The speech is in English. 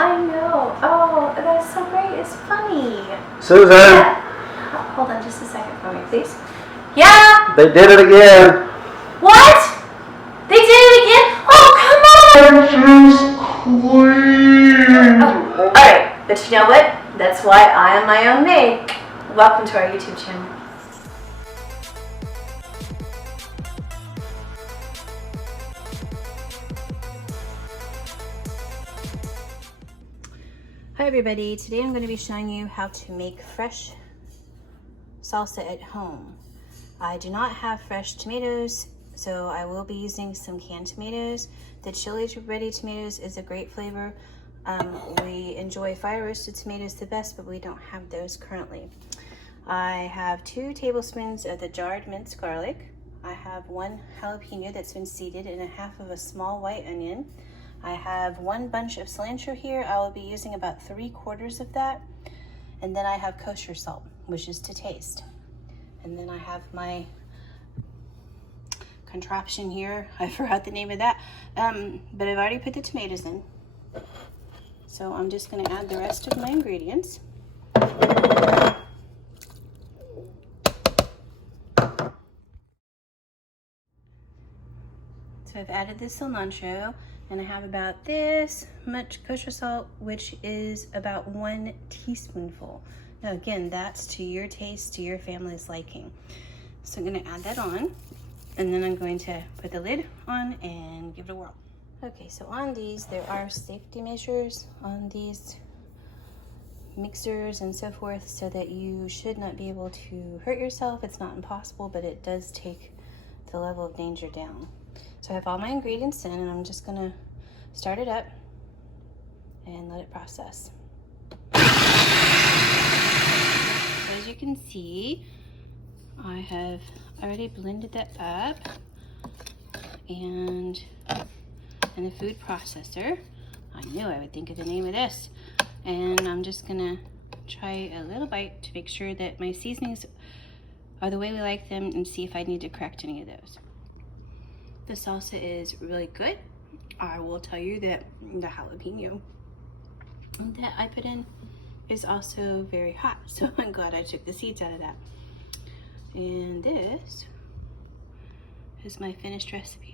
I know. Oh, that's so great. It's funny. Susan! Yeah. Hold on just a second for me, please. Yeah? They did it again. What? They did it again? Oh, come on! Oh, alright. But you know what? That's why I am my own maid. Welcome to our YouTube channel. Hi everybody, today I'm going to be showing you how to make fresh salsa at home. I do not have fresh tomatoes, so I will be using some canned tomatoes. The chili ready tomatoes is a great flavor. We enjoy fire roasted tomatoes the best, but we don't have those currently. I have 2 tablespoons of the jarred minced garlic. I have 1 jalapeno that's been seeded and 1/2 of a small white onion. I have 1 bunch of cilantro here. I will be using about 3/4 of that. And then I have kosher salt, which is to taste. And then I have my contraption here. I forgot the name of that. But I've already put the tomatoes in. So I'm just gonna add the rest of my ingredients. So I've added the cilantro, and I have about this much kosher salt, which is about 1 teaspoonful. Now again, that's to your taste, to your family's liking. So I'm gonna add that on, and then I'm going to put the lid on and give it a whirl. Okay, so on these, there are safety measures on these mixers and so forth, so that you should not be able to hurt yourself. It's not impossible, but it does take the level of danger down. So I have all my ingredients in, and I'm just gonna start it up and let it process. So as you can see, I have already blended that up and in the food processor. I knew I would think of the name of this. And I'm just gonna try a little bite to make sure that my seasonings are the way we like them and see if I need to correct any of those. The salsa is really good. I will tell you that the jalapeno that I put in is also very hot, so I'm glad I took the seeds out of that. And this is my finished recipe.